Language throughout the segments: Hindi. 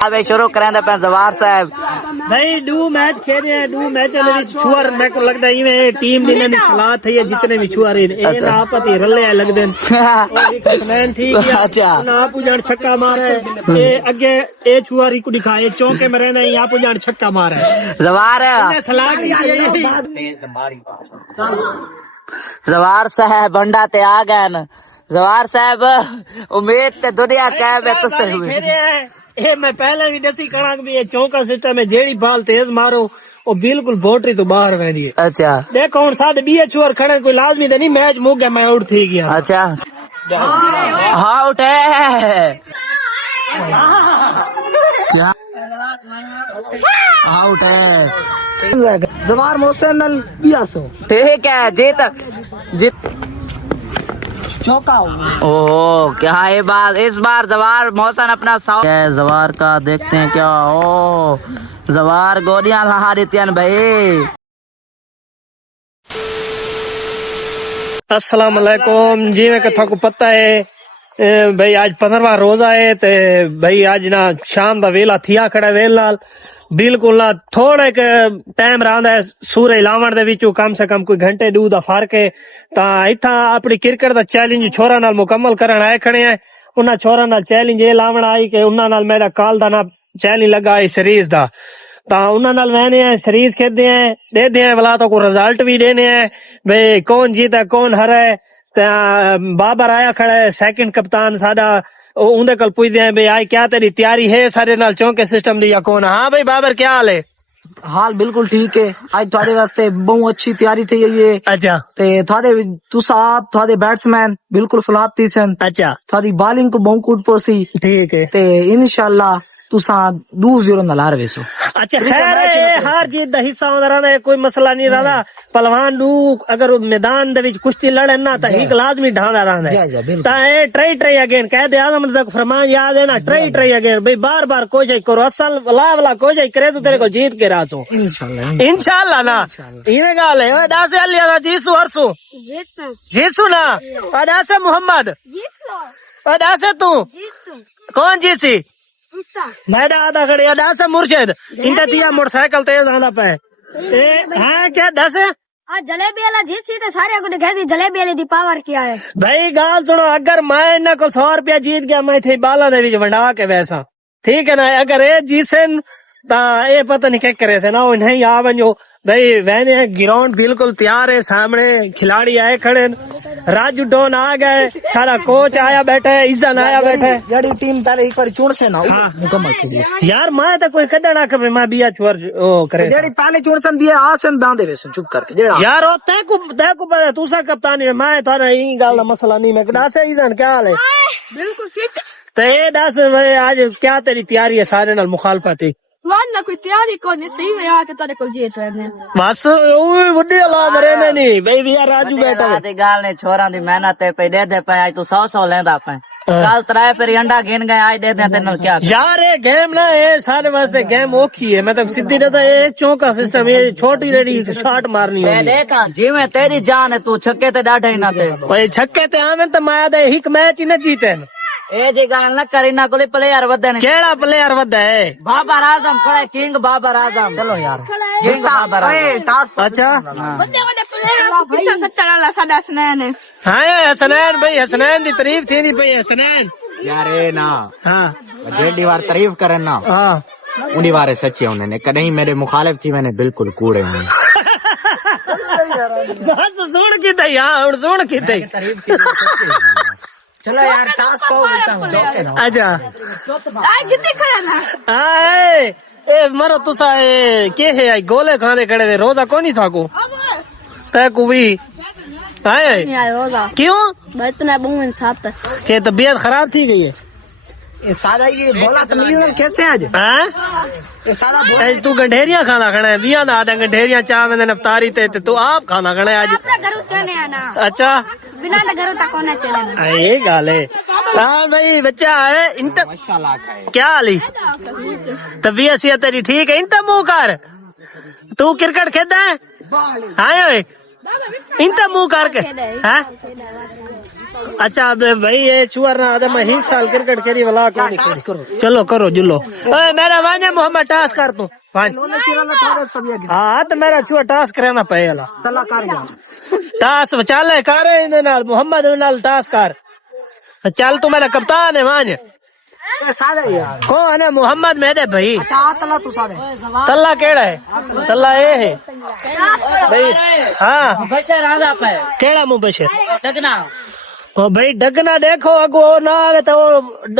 अबे शुरू करें पे जवार साहब भाई डू मैच खेले हैं। डू मैच छुआर मेरे को लगता है टीम जिन्हें भी सलाह थी है जितने भी छुआर अच्छा। आपस ही रले है लगते हैं थी अच्छा आप जान छक्का मारे ये अगे ए छुआर को दिखाए चौके में रहना है आप जान छक्का मारे जवार सलाह जवार साहब बंडा ते आ गए न। जवार साहब उम्मीद ते दुनिया कैब है तुझसे ये मैं पहले भी दसी कणा भी ये चौका सिस्टम है जेड़ी बाल तेज मारो वो बिल्कुल बाउंड्री तो बाहर वही है। अच्छा देखो हम साढ़े 20 छुआर खड़े कोई लाजमी तो नहीं मैच मुक गया मैं आउट थी गया। अच्छा हाँ उठे क्या आउट है जवार मोहसन ठीक है जीत चौका ओह क्या ये बात इस बार जवार मौसम अपना साउथ जवार का देखते हैं क्या। ओ जवार गोलियां लहा देते हैं भाई। अस्सलाम वालेकुम जी मैं कथा को पता है भाई आज 15वां रोजा है ते भाई आज ना शाम दा वेला थिया खड़ा वेल नाल बिल्कुल ना थोड़ा एक टाइम रहा है सूरज लावण दे विचों कम से कम कोई घंटे दू दा फर्क है तां इत्थां अपनी क्रिकेट दा चैलेंज छोरा नाल मुकम्मल करन आए खड़े हैं। उन्हां छोरा नाल चैलेंज ये लावण आई कि उन्हां नाल मेरा काल दा ना चैलेंज लगा है सीरीज दा तां उन्हां नाल मैंने सीरीज खेदे हैं दे दे वाला तो को रिजल्ट भी देने हैं भाई कौन जीता कौन हारा बाबर आया खड़ा है सेकंड कप्तान साडा उनके कल पूछते हैं भाई आई क्या तेरी तैयारी है सारे नाल चौके सिस्टम दी या कौन। हाँ भाई बाबर क्या हाल है। हाल बिल्कुल ठीक है आज थोड़े वास्ते बहुत अच्छी तैयारी थी ये। अच्छा ते थोड़े तुसा आप थोड़े बैट्समैन बिल्कुल फ्लॉप थी सन। अच्छा थोड़ी बॉलिंग को बहुत कूट पोसी ठीक है ते इंशाल्लाह तुसा 2-0 नाल हार वेसो। अच्छा खैर हार जीत दा हिस्सा होंदा रहंदा है कोई मसला नहीं रहंदा पहलवान दू अगर मैदान दे विच कुश्ती लड़न ना तां एक लाजमी ढांदा रहंदा है तां ए ट्राई अगेन कह दे आदम तक फरमान याद है ना ट्राई अगेन भाई बार बार कोशिश करो असल वाला कोशिश करे तो तेरे को जीत के रासो इंशाल्लाह ना इवे गाल है दासे अल्लाह दा जीसु हरसु जीसु ना दासे मोहम्मद जीसु दासे तू कौन जीसी मैडा आधा खड़े दस मुर्शिद इनका दिया मोटरसाइकिल तेज आंदा पे हाँ क्या दस जलेबी वाला जीत सी तो सारे को दिखाई जलेबी वाले दी पावर क्या है भाई गाल सुनो अगर मैं इन्हें को 100 रुपया जीत गया मैं थे बाला दे विच वंडा के वैसा ठीक है ना अगर ये जीसन ता ये पता नहीं क्या करे थे ना नहीं आ वनो भाई वैने ग्राउंड बिल्कुल तैयार है सामने खिलाड़ी आए खड़े राजू डॉन आ गए सारा कोच आया बैठा है इज्जत आया बैठा है जड़ी टीम पहले एक बार चुन से ना मुकम्मल थी यार मैं तो कोई कदड़ा के मैं बिया छुर ओ करे जड़ी पहले चुन भी आसन बांधे वेसन चुप करके जेड़ा यार ओ तै को पता तू सा कप्तान है मैं थारा ई गल दा मसला नहीं मैं कदा से इजन क्या हाल है बिल्कुल फिट ते दस भाई आज क्या तेरी तैयारी है सारे नाल मुखालफत है वाला कोई तैयारी को नहीं सही है आके तेरे को जीत रहे बस ओए बुड्ढे ला मरे ने नहीं भाई भैया राजू बैठा दी गाल ने छोरा दी मेहनत पे दे पे आज तू 100 लेंदा पे कल तराए पर अंडा गिन गए आज दे दे तेन क्या यार ये गेम ना ये सारे वास्ते गेम ओखी है मतलब सीधी रहता है एक चौका सिस्टम ये छोटी रेडी शॉट मारनी है देखा जिवें तेरी जान है तू छक्के ते डाढ़ा ही ना ते भाई छक्के ते आवे तो मैं दे एक मैच ही न जीते ए जी गाल ना करी ना कोई प्लेयर वदे ने केड़ा प्लेयर वदा है बाबर आजम खड़े किंग बाबर आजम चलो यार किंग बाबर आजम अच्छा बड़े बड़े प्लेयर पीछे 70 वाला सादा हसनैन है हाँ हसनैन भाई हसनैन दी तारीफ थी नहीं भाई हसनैन यार ए ना हाँ जेडी बार तारीफ करन ना हाँ उन्हीं बारे सच्चे उन्होंने कहीं मेरे मुखालिफ थी मैंने बिल्कुल कूड़े हुए बस सुन की थी हाँ सुन की थी चलो यार टास्क पाओ अच्छा आई कितने खड़ा ना आए ए मरो तुसा के है गोले खाने खड़े थे रोजा कोनी था को तै को भी आए यार रोजा क्यों भाई इतना बहुत इंसाफ है के तबीयत खराब थी गई है ये सादा ये बोला तमीज कैसे आज हाँ ये सादा बोला तू गंढेरिया खाना खाना है बिया ना आधा गंढेरिया चाह में नफ्तारी ते तू आप खाना खाना है आज अपना घर चले आना अच्छा बिना घर तक होना चले ये गाल है हाँ भाई बच्चा है इंत क्या हाली तबीयत सी तेरी ठीक है इंत मुंह कर तू क्रिकेट खेलता है हाँ इंत मुंह करके हाँ अच्छा भाई ये चुअर ना आदम मैं 20 साल क्रिकेट खेली वाला चलो करो जुलो मेरा वाने मोहम्मद टास्क कर तू हाँ तो मेरा चुआ टास्क रहना पहला टास्क चल कर मोहम्मद नाल टास्क कर चल तू मेरा कप्तान है मान कौन है मोहम्मद मेरे भाई तल्ला केड़ा है तल्ला ये है भाई हाँ केड़ा मुबशर ओ भाई डगना देखो अगो ना आवे तो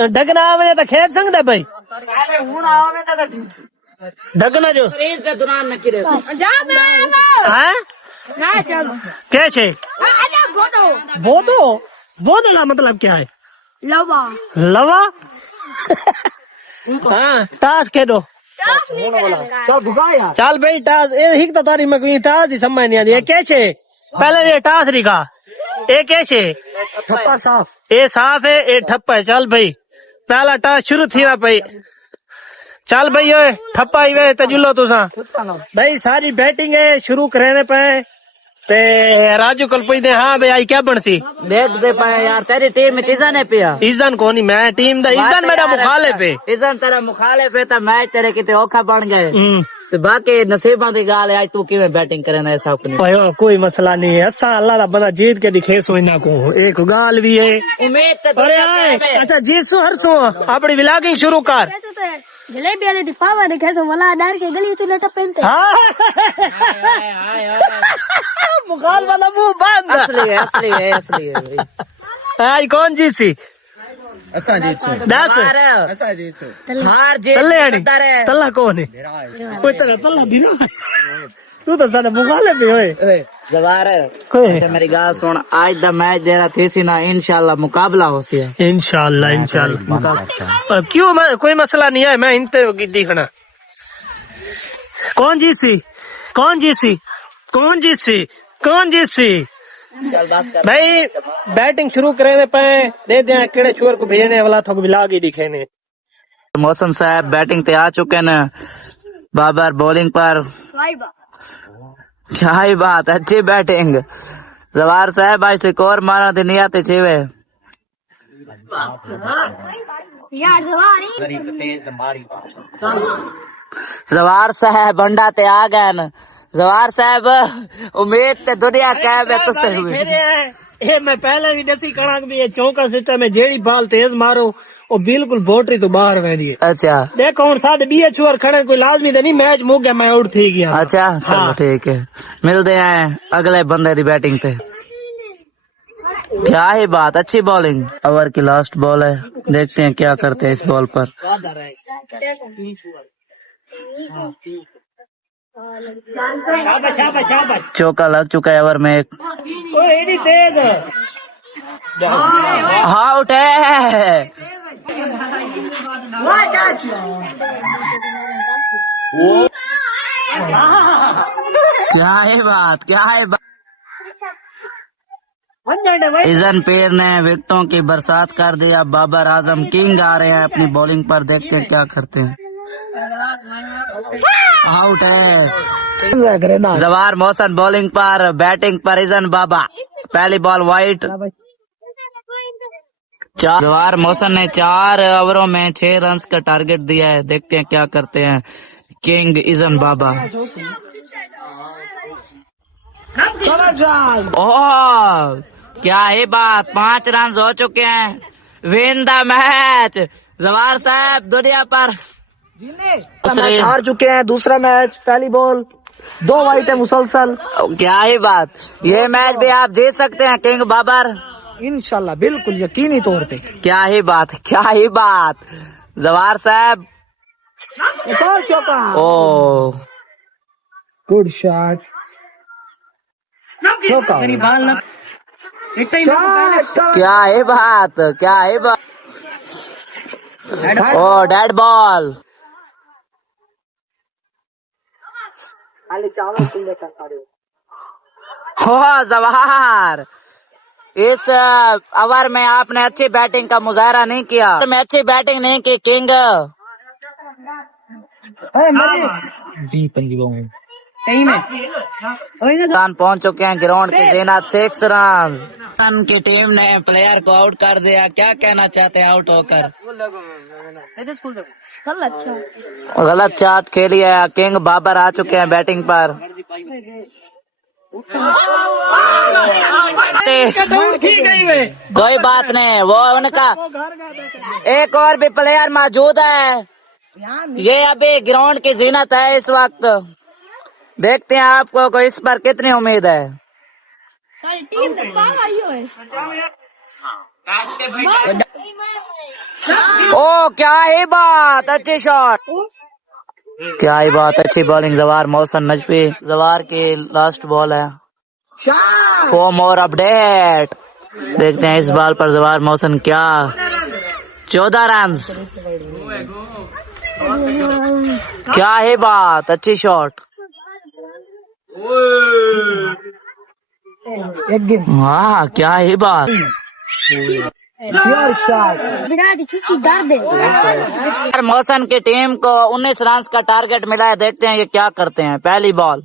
डगना आवे तो खेल सकते भाई डगना जो कैसे बोधो बोधो ना मतलब क्या है लवा लवा हाँ टास खेलो चल भाई टास एक तो तारी में कोई टास ही समझ नहीं आती कैसे पहले ये टास लिखा ये कैसे ठप्पा साफ ये साफ है ये ठप्पा है चल भाई पहला टास शुरू थी ना भाई चल भाई ये ठप्पा ही वे तजुलो तुसा भाई सारी बैटिंग है शुरू करने पे ते राजू कल पूछते हाँ भाई आई क्या बनसी देख दे पाए यार तेरी टीम में इजन है पिया इजन को नहीं मैं टीम दा इजन मेरा मुखालिफ है इजन तेरा मुखालिफ है तो मैच तेरे किते औखा बन गए ते बाकी नसीबां दी गाल है आज तू किवें बैटिंग करे ना ऐसा भाई कोई मसला नहीं है असा अल्लाह दा बंदा जीत के दिखे सोना को एक गाल भी है उम्मीद अरे अच्छा जीसु हरसो अपनी व्लॉगिंग शुरू कर जलेबी वाले दी पावा दिखे सो वाला डर के गली चले टपेंते मुखाल वाला मुंह बंद असली है भाई आज कौन जीती ऐसा जीत दस ऐसा जीत हार जीत तल्ले तल्ला कौन है कोई तरह तल्ला भी ना तू तो सारे मुखाले भी होए जवार अच्छा मेरी गाल सुन आज दा मैच जरा थी सी ना इंशाल्लाह मुकाबला हो सी इंशाल्लाह इंशाल्लाह क्यों कोई मसला नहीं है मैं इनते दिखना कौन जीती कौन जीती कौन जीती कौन जीती भाई बैटिंग शुरू करने पे दे दे केड़े छोर को भेजने वाला थोक विलाग ही दिखे ने मौसम साहब बैटिंग पे आ चुके न बाबर बॉलिंग पर क्या ही बात अच्छी बैटिंग जवार साहब आज से और मारा थे नहीं आते छेवे यार जवार साहब बंडा ते आ गए न जवार साहब उम्मीद ते दुनिया कैब है तो सही हुई ये मैं पहले भी दसी कणक भी ये चौका सिस्टम है जेड़ी बाल तेज मारो वो बिल्कुल बाउंड्री तो बाहर वहदी है अच्छा देखो हुन साडे 20 छुअर खड़े कोई लाजमी तो नहीं मैच मुक गया मैं आउट थी गया अच्छा चलो ठीक है मिलते हैं अगले बंदे की बैटिंग पे क्या ही बात अच्छी बॉलिंग ओवर की लास्ट बॉल है देखते हैं क्या करते हैं इस बॉल पर शाबाश शाबाश शाबाश चौका लग चुका है ओवर में एक ओ एडी तेज आउट है क्या है बात इजन पेर ने विकेटों की बरसात कर दी अब बाबर आजम किंग आ रहे हैं अपनी बॉलिंग पर देखते हैं क्या करते हैं आउट है जवार मोहसन बॉलिंग पर बैटिंग पर इजन बाबा पहली बॉल वाइट जवार मोहसन ने 4 ओवरों में 6 रन का टारगेट दिया है देखते हैं क्या करते हैं किंग इजन बाबा ओह क्या ही बात 5 रन हो चुके हैं विन द मैच जवार साहब दुनिया पर मैच हार चुके हैं दूसरा मैच पहली बॉल 2 वाइट है मुसलसल क्या ही बात ये मैच भी आप जीत सकते हैं किंग बाबर इंशाल्लाह बिल्कुल यकीनी तौर पे क्या ही बात जवार साहब एक और चौका ओ गुड शॉट चौका क्या ही बात ओ डेड बॉल हो जवाहर इस ओवर में आपने अच्छी बैटिंग का मुजाहरा नहीं किया मैं अच्छी बैटिंग नहीं की किंग पहुंच चुके हैं ग्राउंड की जीनत 6 रन पाकिस्तान की टीम ने प्लेयर को आउट कर दिया, क्या कहना चाहते हैं आउट होकर? गलत शॉट खेली है। किंग बाबर आ चुके हैं बैटिंग पर। कोई बात नहीं, वो उनका एक और भी प्लेयर मौजूद है। ये अभी ग्राउंड की जीनत है इस वक्त। देखते हैं आपको इस पर कितनी उम्मीद है। सारी टीम तो पाव आई है। ओ क्या ही बात, अच्छी शॉट, क्या ही बात, अच्छी बॉलिंग जवार मोहसन नजफी। जवार की लास्ट बॉल है। 4 मोर अपडेट। देखते हैं इस बॉल पर जवार मोहसन क्या 14 रन। क्या ही बात, अच्छी शॉट। वाह क्या ही बात। विराट छुट्टी दर्द है। मोहसन की टीम को 19 रन का टारगेट मिला है। देखते हैं ये क्या करते हैं। पहली बॉल,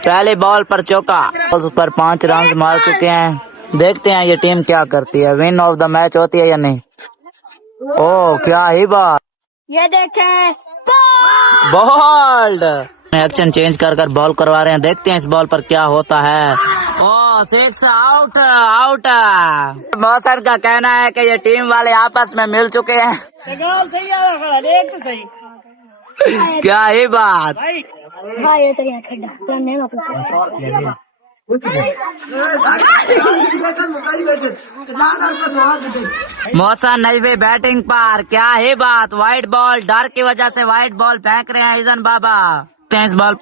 पहली बॉल पर चौका। उस पर 5 रन मार चुके हैं। देखते हैं ये टीम क्या करती है, विन ऑफ द मैच होती है या नहीं। ओ क्या ही बात, ये देखें बोल्ड। एक्शन चेंज कर बॉल करवा रहे हैं। देखते हैं इस बॉल पर क्या होता है। ओ 6 आउट, आउट। मोहसन का कहना है कि ये टीम वाले आपस में मिल चुके हैं। क्या ही बात। भाई ये तो यहाँ खड्डा तो नहीं मतलब मोहसन नजवी बैटिंग पर, क्या ही बात। व्हाइट बॉल, डर की वजह से व्हाइट बॉल फेंक रहे हैं ईजन बाबा। तेज बॉल,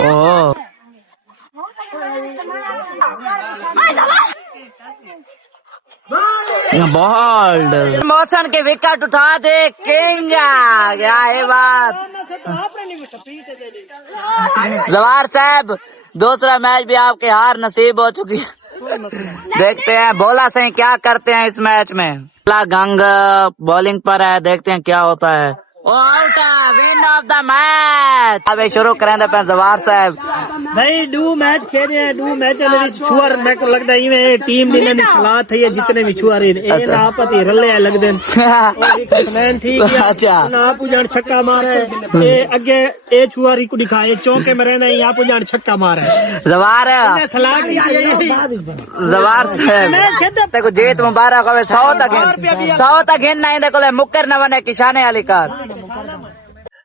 ओह बॉल्ड। मोहसन की विकेट उठा दे किंग, क्या है बात। जवार साहब दूसरा मैच भी आपके हार नसीब हो चुकी है। देखते हैं भोला सिंह क्या करते हैं इस मैच में। गंग बॉलिंग पर है, देखते हैं क्या होता है। Out, win of the match. अबे शुरू करें पे जवार साहब। भाई डू मैच खेल रहे हैं। डू मैच छुआर मेरे को लगता है इवें टीम दी ने सलाह थी जितने भी छुआर ए ना आपत ही रले लगदे प्लान थी कि अच्छा आप जान छक्का मारे ए अगे ए छुआरी को दिखाए चौके में रहना ही आप जान छक्का मारे। जवार सलाह जवार साहब तेको जीत मुबारक होवे। 100 तक हिन नहीं देखो मुकर न बने किशाने वाली कार।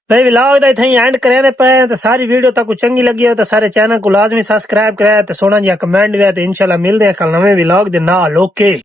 भाई व्लॉग दा इथे एंड करे पे तो सारी वीडियो तक चंगी लगी हो तो सारे चैनल को लाजमी सब्सक्राइब करे तो सोना जी कमेंट वे तो इंशाल्लाह मिलदे हैं कल नवे व्लॉग दे नाल। ओके।